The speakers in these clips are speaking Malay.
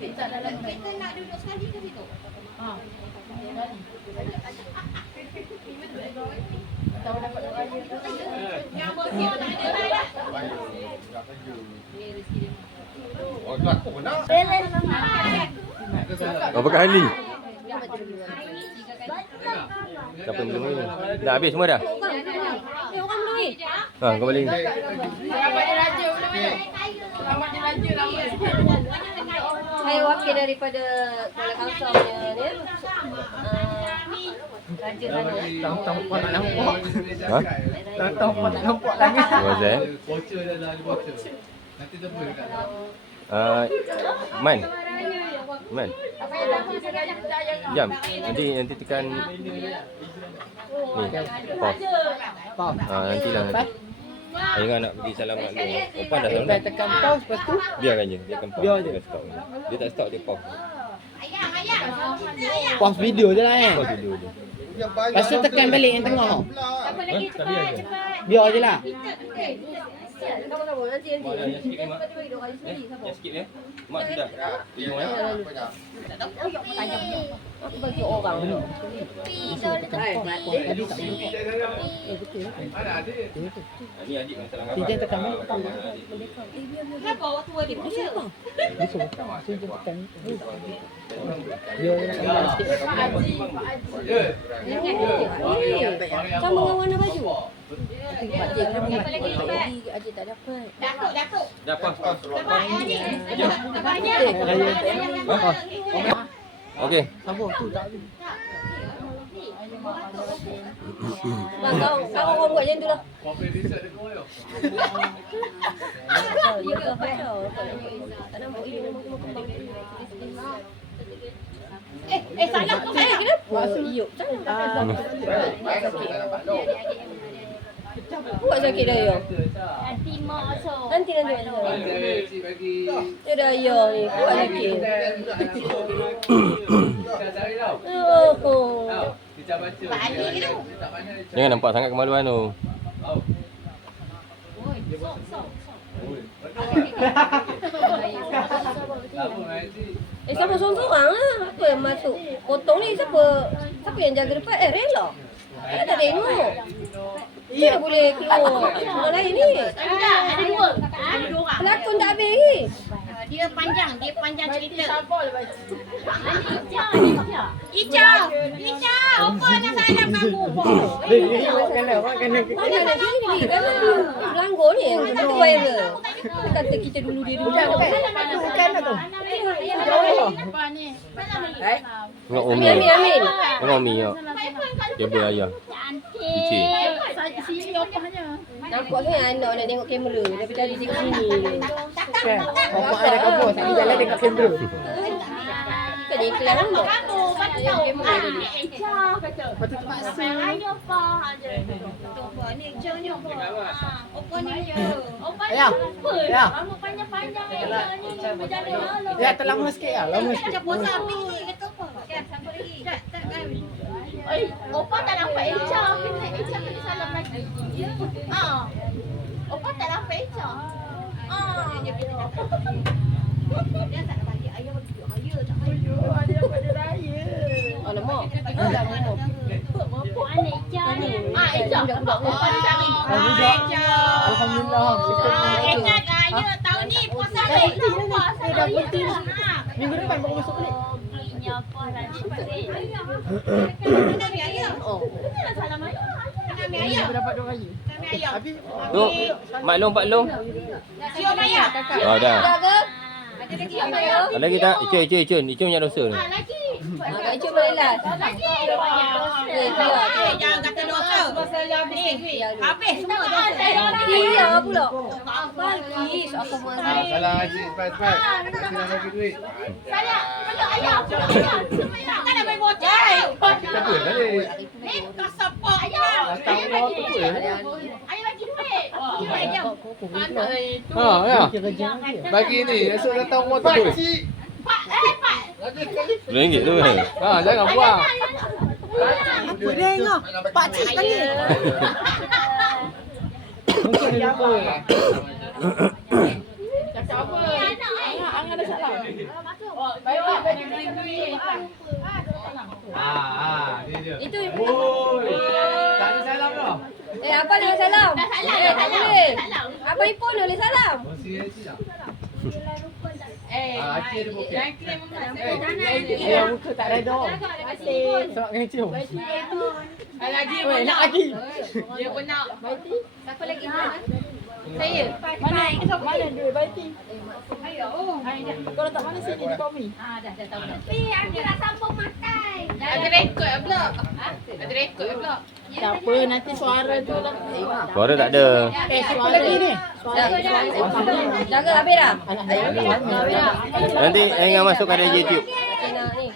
Kita nak duduk sekali ke situ? Tahu dapat raya. Yang bosnya nak ada raya. Oh, tak nak. Berapa kali? Siapa yang belum ni? Dah habis semua dah? Orang beli. Ha, kau balik. Selamat diraja belum ni? Selamat diraja lama sikit. Saya wakil daripada Kuala Kangsar punya ni. Raja sana. Tahu kau tak nampak. Ha? Tahu kau tak nampak lagi. What's that? Voucher dah ada voucher. Nanti tebel dekat. Man. Man. Jam. Nanti tekan ni. Pause. Nantilah nanti. Saya ingat nak pergi salam mak long. Opan dah salam dah. Tekan pause lepas tu. Biarkan je. Biarkan pause. Biar je. Dia stop. Dia tak stop, dia pause. Pause video je lah kan. Pause dulu dia. Lepas tu tekan balik yang tengah tu. Apa lagi cepat. Biar je lah. Nanti. Yang sikit ni mak. Yang sikit ni. Mak sudah. Tengok ya. Aku bagi orang. Ni adik yang salam Dia tekan balik. Kenapa waktu dia punya? Dia suruh. Dia tekan. Biar je nak sikit. Sama dengan warna baju. Aje tak dapat. Datuk. Dah pause. Okey. Sabar tu tak ada. Bang, kau buat macam tu lah. Kopi dia ada kau yo. Ya ke kacau. Tak nampak ini memang kembang. Salah kau saya kenapa? Iyo. Buat sakit dah ya. Nanti mak masuk. Nanti. Bagi. Dia dah ya ni. Buat sakit. Cari tau. Oh. Kita baca. Balik tu. Jangan nampak sangat kemaluan tu. Siapa sorang-sorang lah. Apa yang masuk? Potong ni siapa yang jaga depan? Rela. Kita tak tengok. Dia boleh keluar. Orang lain ni. Ada dua. Ada dua orang. Pelakon tak habis ni. Dia panjang cerita. Ica. Apa nak salam kamu? Mana nak gini? Langgar ni. Satu viral. Dia kata kita dulu dia dulu. Tengok Umi. Amin. Tengok Umi ya. Kabel ayah. Icik. Sini opahnya. Nampak kan anak nak tengok kamera. Dia cari tengok sini. Bapak ada kabur. Saya jalan tengok kamera. Kan dia iklan anak. Dia kamera tadi. Patut terpaksa. Ayo apa aja. Ni Ica ni apa? Apa ni? Ya. Ya. Kamu panjang-panjang ni berjalan. Ya, terlama sikit lah. Lama sikit. Macam puasa api ni kata apa? Kan sampai lagi. Opa tak nampak Echa. Echa kena salam lagi. Opa tak nampak Echa. Dia tak nak bagi ayah bagi raya tak raya. Dia pada raya. Alamak. Bapak anak Echa ni. Echa. Opa dia tak ni. Echa. Alhamdulillah. Echa raya tahun ni puasa balik. Dia dah berhenti dah. Minggu depan baru masuk balik. Ini apa lah ni balik. Nak ambil ayah. Kita salam ayah. Nak ambil ayah. Dia dapat 2 raya. Nak ambil ayah. Habis Tu, Mak Long, Pak Long. Siap ayah. Oh, dah. Dah ke? Ada lagi ayah. Ada lagi tak? Icun punya dosa ni. Lagi. Kak Ica boleh lah. Lagi. Jangan kata dosa. Habis semua dosa. Dia Dia pula. Bagi. Aku mahu. Salam haji cepat-cepat. Kita bagi duit. Saya peluk ayah. Kan nak main bocah. Kita pun balik. Ni kau support ayah. Datang orang tu pun. Ayah bagi duit. Ya. kerja. Bagi ni, esok datang rumah tu. RM2 tu kan? Jangan buang. Apa dia tengok? Pak cik tanya. Mungkin dia apa? Cakap apa? Ang ada salah. Oh, baiklah. Dia. Itu. Tak ada salam dah. Apa nak salam? Dah salam, Tak dah salam. boleh. Salam. Apa iPhone boleh salam? Acik ada bokeh. Yang claim mana? Yang muka tak reda. Sebab kena cium. Lagi Oi, nak benak. lagi. Dia benak. Siapa lagi? Saya. Mana duit baiti? Kau letak mana sini di Tommy? Tapi aku nak sambung makan. Ada rekod pula. Ada rekod pula. Tak apa, nanti suara tu lah. Suara tak ada. Siapa lagi ni? Jaga habis dah. Nanti Enga masukkan dalam YouTube. Kita nak ni.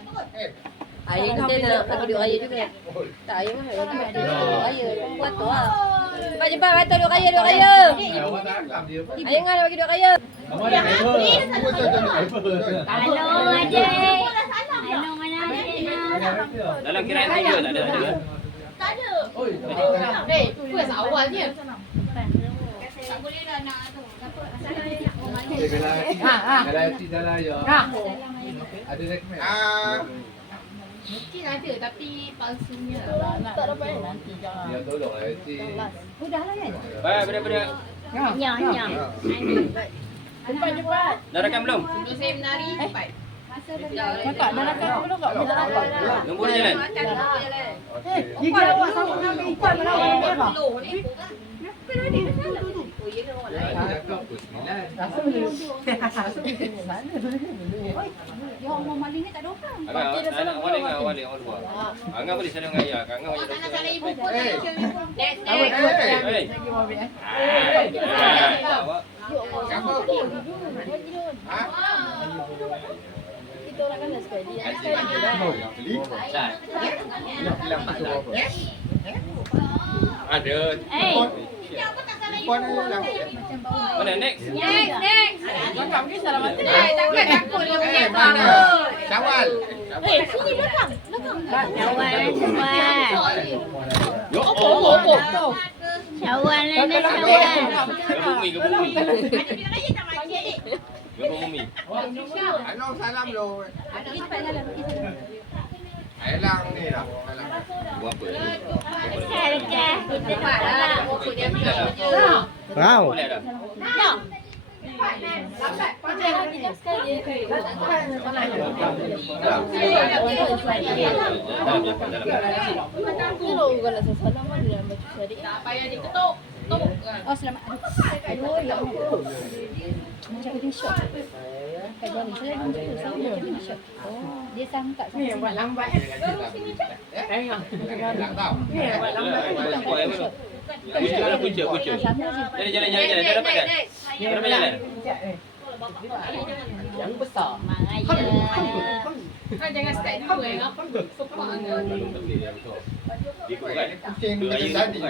Ayah kita nak bagi duit raya juga. Tak ayah mah ayah bagi duit raya. Buat tu lah. Cepat batal duit raya, duit raya. Awak tak rakam dia. Ayah nak bagi duit raya. Abang ada driver. Halo adik. Halo mana adik? Dalam kiraan tiga tak ada. Tak ada. Eh, first awalnya. Tak boleh dah nak tu. Kalau Acik salah ya. Ada recommend. Mungkin ada tapi palsunya. Tak dapat nanti jangan. Ya tolonglah Acik. Baik, berat-berat. Nyah. Cepat. Dah rakam belum? Sebelum saya menari, cepat. Kakak dah nakal belum kak? Boleh nakal. Nombor dia jalan. Gigi awak sama dengan ikan mana awak? Acik cakap pukul 9. Rasa boleh. Rasa boleh. Mana boleh? Anak awak dengar awak ni orang luar. Angah boleh saling dengan ayah. Angah banyak Tak nak dosa. salah ibu pun. Next. Hei. Awak. Kita orang kena sekali. Ada. Eh, Mana next? Next. Kakak ni salah mati. Takkan takut dia punya mana. Syawal. sini belakang. Syawal semua. Yo, oh. Syawal lah syawal. Gebumi, gebumi. Adik raya tak mati adik. Gebumi. Ano salam lo. Elang ni lah. Buat apa? Dekat. Cepat lah. Pokok dia ambil je. Wow. Boleh dah. Nak. Tak payah diketuk. Tuk. Oh, selamat. Macam dia shot. Kat jari saya macam tu. Saya macam dia shot. Oh, dia sangka. Ni yang buat lambat. Engang. Elang tau. Ni yang buat lambat. Punca. Jalan. Dah dapat dah. Dah dapat jalan. Yang besar. Mak ayah. Kan jangan start dulu apa. Sopak Ikut kan? Kucing dengan tadi.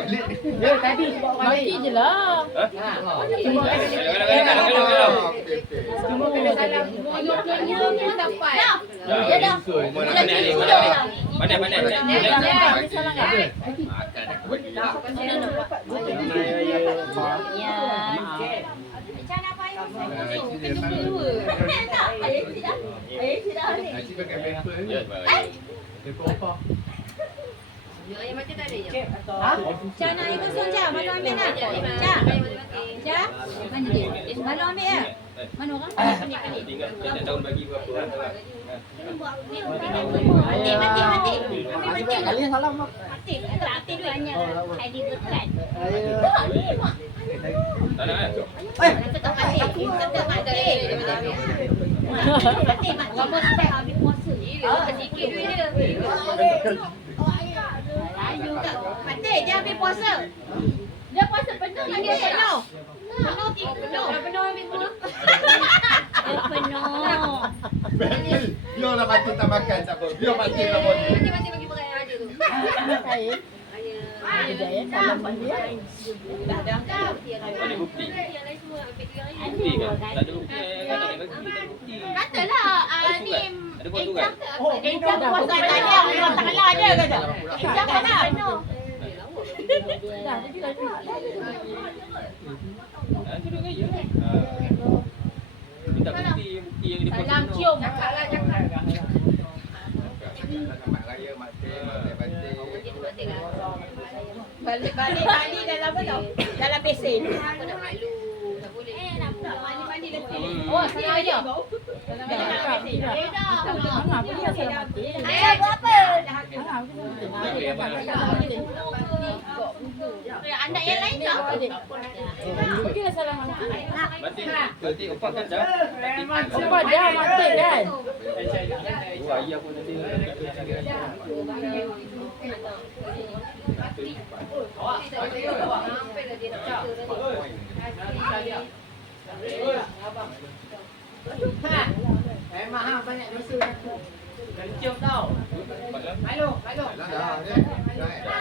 Ya tadi sebab orang lain. Mati je lah. Kalau. Cuma kena salam. Monoklonya pun dapat. Ya dah. Pandai. Makan aku bagi lah. Ya. Acik pakai paper ni. Ya, baik. Paper apa? Ayam mati tak ada je. Cak nak air kosong Cak. Malu ambil nak. Cak. Cak. Mana dia? Malu ambil ya? Mana orang? Tinggal setiap tahun bagi berapa orang tak? Mati. Kalian salam lah. Mati banyak. Adi berkat. Tak nak kan? Tetap mati. Kamu step habis puasa. Sikit duit dia. Mati dia habis puasa. Dia puasa penuh kan dia penuh. Penuh habis semua. Dia penuh. Biar lah mati tak makan tak apa. Biar mati tak boleh. Mati bagi berat yang ada tu. Saya. Kejaya salam dia. Ada bukti. Yang lain semua ambil 3 hari. Bukti kan? Tak ada bukti. Kan tak ada bukti. Katalah ni Ada buat surat. Encang puasa tanya orang tak kalah ada kata. Encang mana? Duduk gaya. Minta bukti yang dia Salam post. cium. Mak raya, mak teh, mak batik. Balik dalam apa tau? Dalam besen. Aku nak malu. Tak boleh. Mandi letih. Oh, saya aja. Dalam besen. Eh dah. Apa dia salah mati? Ayah buat apa? Anak yang lain tak? Pergi lah salah mati. Batik. Batik upah kan dah. Apa dah mati kan? Oh, ayah pun nanti. Sampailah dia nak kata tadi. Alah dah, dia.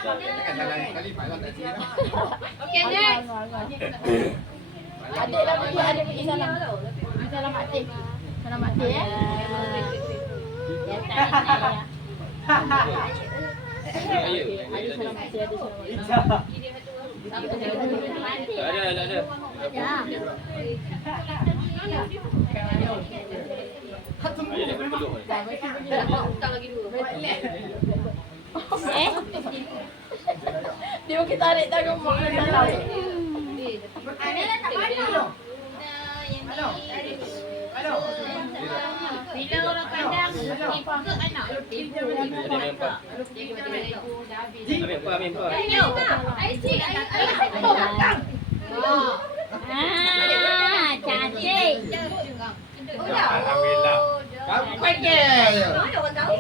Jangan jalan sekali, malam tak sini dah. Okey, next. Adik dah pergi, adik pergi salam. Salam mati. Salam mati eh. Ya tak ya. Ayah. Adik salam mati, adik salam mati. Tak ada. Ayah dia berpeluh. Dapat hutang lagi dua. Dia mungkin tarik tangan mak dia salam. Bila orang pandang ibu ke anak? Ibu. Ada member. Ambil apa? Yo, Aici, cantik. Alhamdulillah. Kamu pakai je. Mana orang tahu?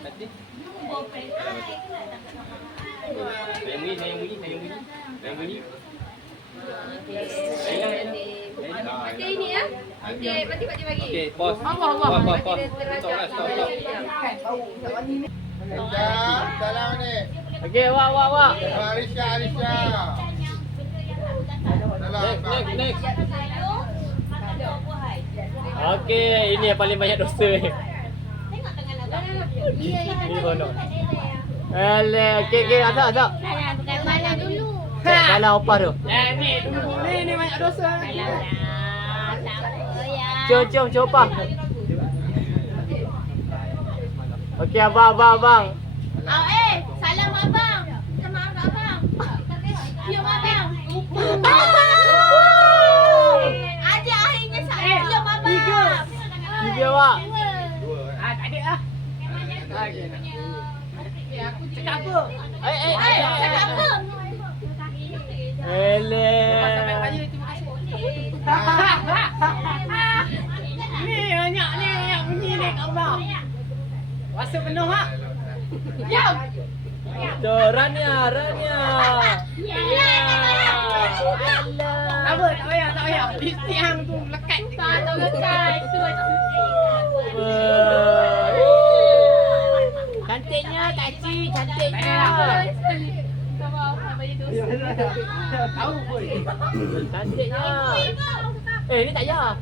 Mati. Yang bunyi. Mati ini ya. Mati bagi. Okey, pause. Pause. Stop. Sekejap, salam ni. Okey, wak. Arisha. Salam. Next. Okey, ini yang paling banyak dosa ni. Ini bonok. Alah, okey, asap. Salam dulu. Salah opah tu. Ni banyak dosa. Cium opah. Okey, abang. Salam abang. Sama abang. Cium abang. Ada akhirnya salam cium abang. Tiga, wak. Cakap apa? Cakap apa? Alah. Ni banyak ni yang bunyi ni kat bawah. Rasa penuh ha? Diam. Tu, Rania. Tak payah. Lipstick hang tu lekat. Tak lekat. Cantiknya, Kak Cik. Cantiknya. Tahu pun. Cantiknya. Ni tak payah.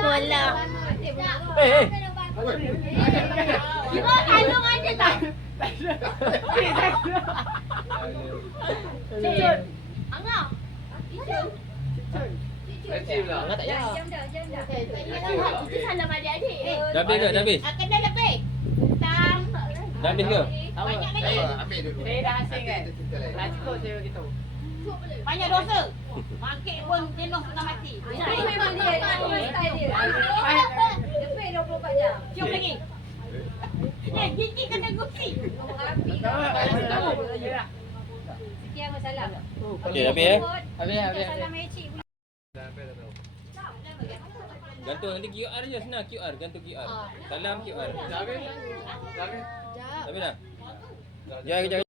Bola. Kira kalung ada tak? Angah. Angah tak payah. Itu salam adik-adik. Dah habis? Kena lebih. Tang. Dah habis ke? Banyak lagi. Ambil dulu. Saya dah hasil kan? Cukup saya beritahu. Banyak dosa. Makin pun jenuh tengah mati. Ini memang dia style dia. Lebih 24 jam. Cium lagi. Gigi kena gusi. Rapi. Sekian masalah. Okey, habis ya. Habis. Salam Aici. Gantung nanti QR je senang QR. Gantung QR. Salam QR. Dah habis dah? Jangan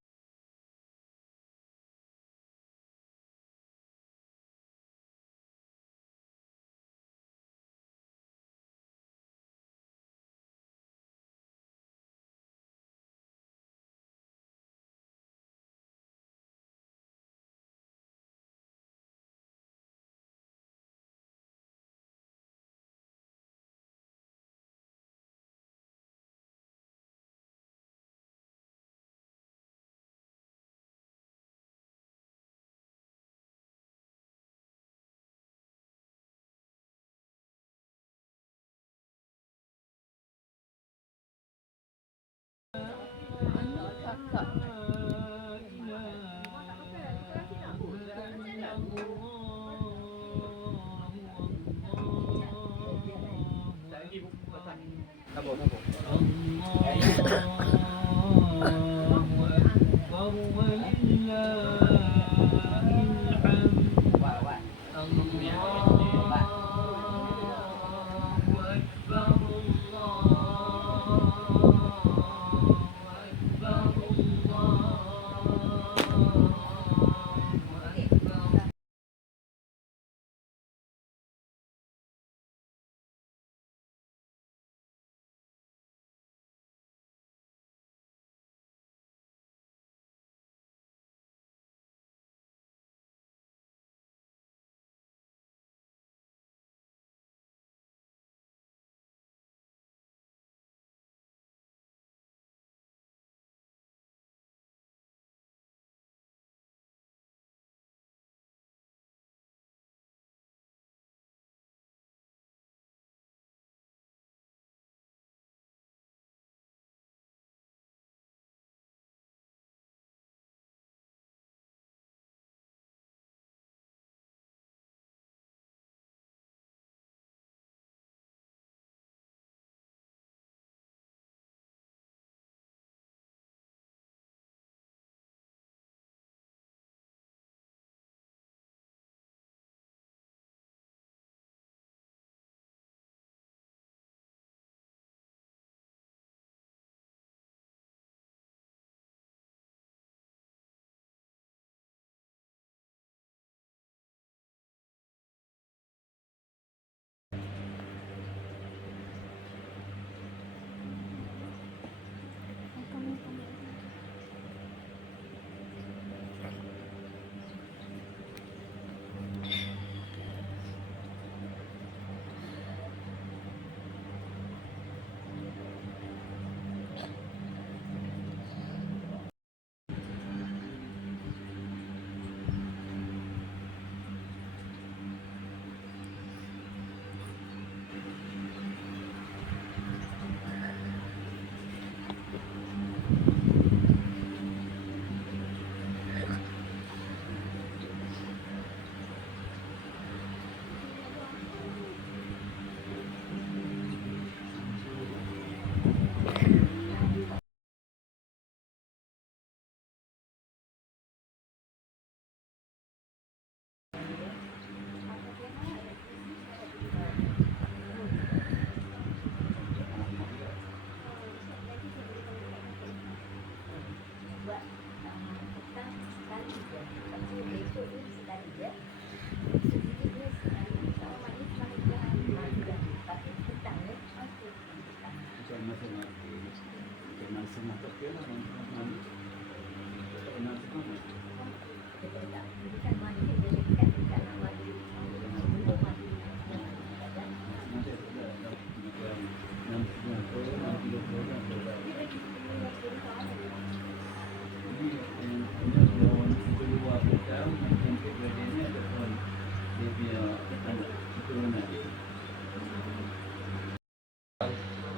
Tabung, tabung.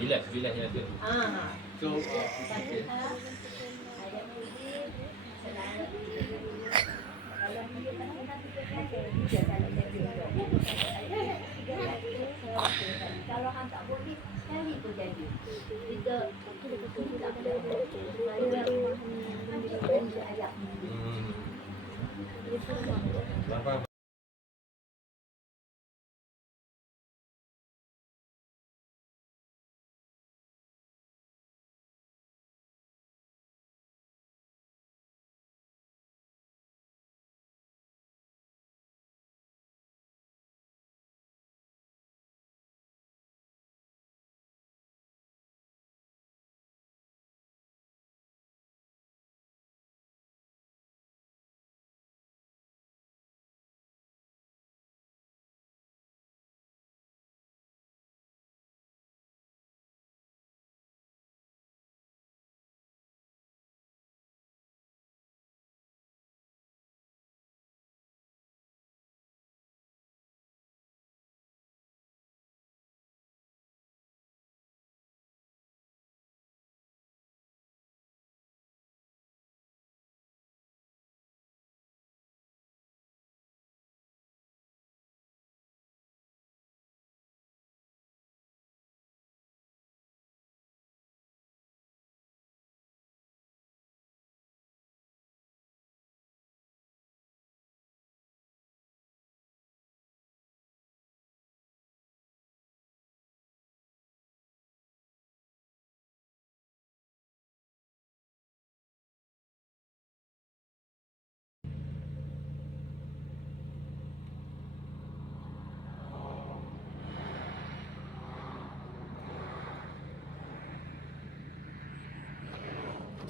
Relax, relax, relax. So, okay. Kalau hang tak boleh, sekali tu jadi. Kita tak boleh ayat.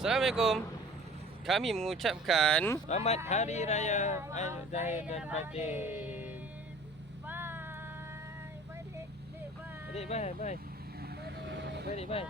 Assalamualaikum. Kami mengucapkan Selamat Hari Raya Aidilfitri dan Batin. Bye. Bye, Dek. Dek, bye. Bye. Bye, Dek, bye.